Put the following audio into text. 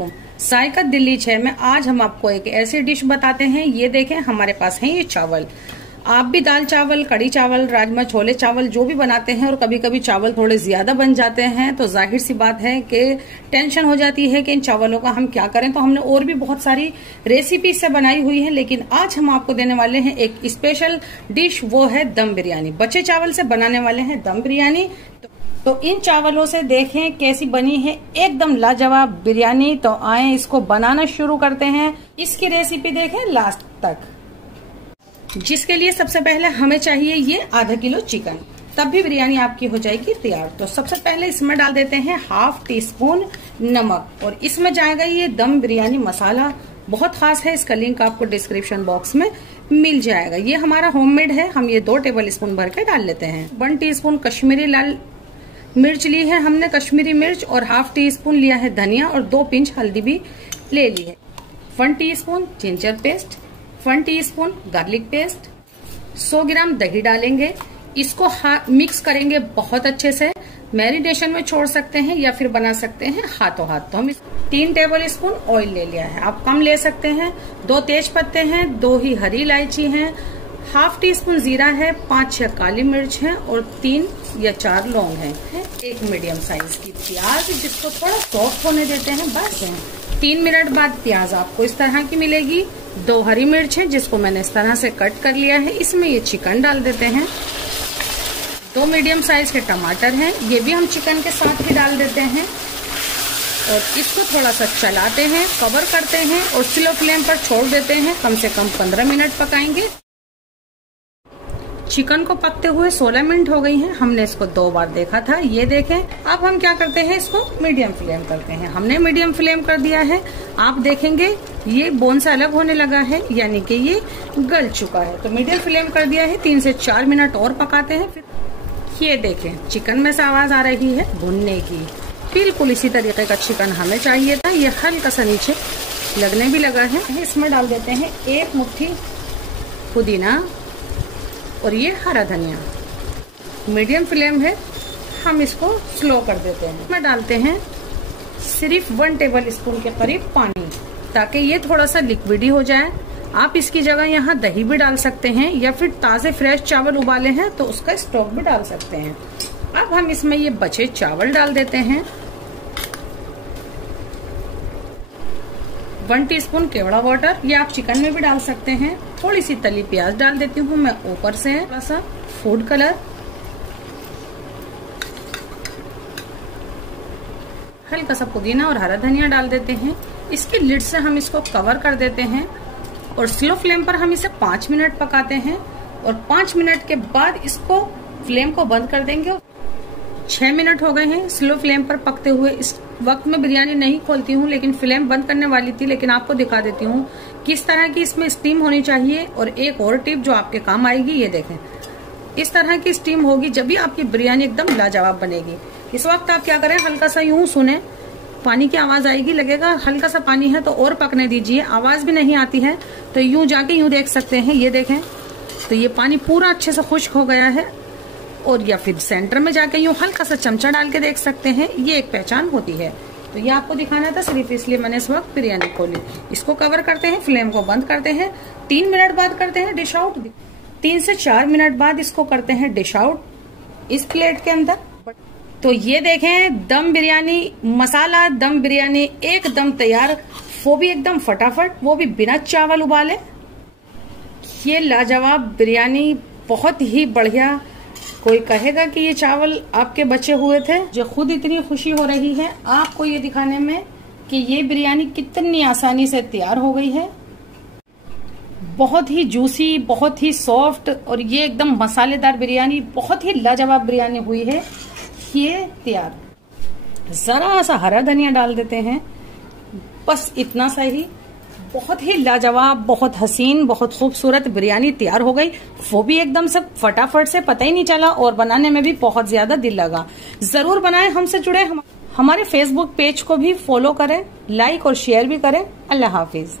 वालेकुम। जायका दिल्ली 6 में आज हम आपको एक ऐसी डिश बताते हैं। ये देखें, हमारे पास है ये चावल। आप भी दाल चावल, कड़ी चावल, राजमा, छोले चावल जो भी बनाते हैं और कभी कभी चावल थोड़े ज्यादा बन जाते हैं तो जाहिर सी बात है कि टेंशन हो जाती है कि इन चावलों का हम क्या करें। तो हमने और भी बहुत सारी रेसिपी से बनाई हुई है, लेकिन आज हम आपको देने वाले हैं एक स्पेशल डिश, वो है दम बिरयानी। बचे चावल से बनाने वाले हैं दम बिरयानी। तो इन चावलों से देखें कैसी बनी है एकदम लाजवाब बिरयानी। तो आए इसको बनाना शुरू करते हैं। इसकी रेसिपी देखें लास्ट तक, जिसके लिए सबसे पहले हमें चाहिए ये आधा किलो चिकन, तब भी बिरयानी आपकी हो जाएगी तैयार। तो सबसे पहले इसमें डाल देते हैं 1/2 टीस्पून नमक और इसमें जाएगा ये दम बिरयानी मसाला, बहुत खास है। इसका लिंक आपको डिस्क्रिप्शन बॉक्स में मिल जाएगा। ये हमारा होममेड है। हम ये 2 टेबल स्पून भर के डाल लेते हैं। 1 टीस्पून कश्मीरी लाल मिर्च ली है हमने, कश्मीरी मिर्च, और 1/2 टीस्पून लिया है धनिया और 2 पिंच हल्दी भी ले ली है। 1 teaspoon ginger paste, 1 teaspoon garlic paste, 100 ग्राम दही डालेंगे। इसको मिक्स करेंगे बहुत अच्छे से। मैरिनेशन में छोड़ सकते हैं या फिर बना सकते हैं हाथों हाथ। तो हम 3 टेबल स्पून ऑयल ले लिया है, आप कम ले सकते हैं। 2 तेज पत्ते हैं, 2 ही हरी इलायची हैं, 1/2 टीस्पून जीरा है, 5-6 काली मिर्च है और 3 या 4 लौंग है। 1 मीडियम साइज की प्याज, जिसको थोड़ा सॉफ्ट होने देते हैं बस। 3 मिनट बाद प्याज आपको इस तरह की मिलेगी। 2 हरी मिर्च है, जिसको मैंने इस तरह से कट कर लिया है। इसमें ये चिकन डाल देते हैं। 2 मीडियम साइज के टमाटर हैं, ये भी हम चिकन के साथ ही डाल देते हैं और इसको थोड़ा सा चलाते हैं, कवर करते हैं और स्लो फ्लेम पर छोड़ देते हैं। कम से कम 15 मिनट पकाएंगे। चिकन को पकते हुए 16 मिनट हो गई हैं। हमने इसको 2 बार देखा था। ये देखें, अब हम क्या करते हैं, इसको मीडियम फ्लेम करते हैं। हमने मीडियम फ्लेम कर दिया है। आप देखेंगे ये बोन से अलग होने लगा है, यानी कि ये गल चुका है। तो मीडियम फ्लेम कर दिया है। 3 से 4 मिनट और पकाते हैं। फिर ये देखें, चिकन में से आवाज आ रही है भुनने की। बिल्कुल इसी तरीके का चिकन हमें चाहिए था। ये हल्का सा नीचे लगने भी लगा है। इसमें डाल देते हैं 1 मुट्ठी पुदीना और ये हरा धनिया। मीडियम फ्लेम है, हम इसको स्लो कर देते हैं। इसमें डालते हैं सिर्फ 1 टेबल स्पून के करीब पानी, ताकि ये थोड़ा सा लिक्विडी हो जाए। आप इसकी जगह यहाँ दही भी डाल सकते हैं या फिर ताजे फ्रेश चावल उबाले हैं तो उसका स्टॉक भी डाल सकते हैं। अब हम इसमें ये बचे चावल डाल देते हैं। 1 टीस्पून केवड़ा वाटर, ये आप चिकन में भी डाल सकते हैं। थोड़ी सी तली प्याज डाल देती हूँ मैं ऊपर से, थोड़ा सा फूड कलर, हल्का सा पुदीना और हरा धनिया डाल देते हैं। इसकी लिड से हम इसको कवर कर देते हैं और स्लो फ्लेम पर हम इसे 5 मिनट पकाते हैं और 5 मिनट के बाद इसको फ्लेम को बंद कर देंगे। 6 मिनट हो गए हैं स्लो फ्लेम पर पकते हुए। इस वक्त में बिरयानी नहीं खोलती हूँ, लेकिन फ्लेम बंद करने वाली थी, लेकिन आपको दिखा देती हूँ किस तरह की इसमें स्टीम होनी चाहिए। और एक और टिप जो आपके काम आएगी, ये देखें, इस तरह की स्टीम होगी जब भी आपकी बिरयानी एकदम लाजवाब बनेगी। इस वक्त आप क्या करें, हल्का सा यूं सुने, पानी की आवाज आएगी, लगेगा हल्का सा पानी है तो और पकने दीजिए। आवाज भी नहीं आती है तो यूं जाके यूं देख सकते हैं। ये देखें, तो ये पानी पूरा अच्छे से खुश्क हो गया है। और या फिर सेंटर में जाके यूं हल्का सा चमचा डाल के देख सकते हैं। ये एक पहचान होती है। तो ये आपको दिखाना था सिर्फ, इसलिए मैंने इस वक्त बिरयानी खोली। इसको कवर करते हैं, फ्लेम को बंद करते हैं। 3 मिनट बाद करते हैं डिश आउट। 3 से 4 मिनट बाद इसको करते हैं डिश आउट इस प्लेट के अंदर। तो ये देखें, दम बिरयानी मसाला दम बिरयानी एकदम तैयार, वो भी एकदम फटाफट, वो भी बिना चावल उबाले। ये लाजवाब बिरयानी बहुत ही बढ़िया। कोई कहेगा कि ये चावल आपके बचे हुए थे। जो खुद इतनी खुशी हो रही है आपको ये दिखाने में कि ये बिरयानी कितनी आसानी से तैयार हो गई है। बहुत ही जूसी, बहुत ही सॉफ्ट और ये एकदम मसालेदार बिरयानी, बहुत ही लाजवाब बिरयानी हुई है ये तैयार। जरा सा हरा धनिया डाल देते हैं, बस इतना सा ही। बहुत ही लाजवाब, बहुत हसीन, बहुत खूबसूरत बिरयानी तैयार हो गई। वो भी एकदम से फटाफट से, पता ही नहीं चला और बनाने में भी बहुत ज्यादा दिल लगा। जरूर बनाएं, हमसे जुड़े, हमारे फेसबुक पेज को भी फॉलो करें, लाइक और शेयर भी करें। अल्लाह हाफिज।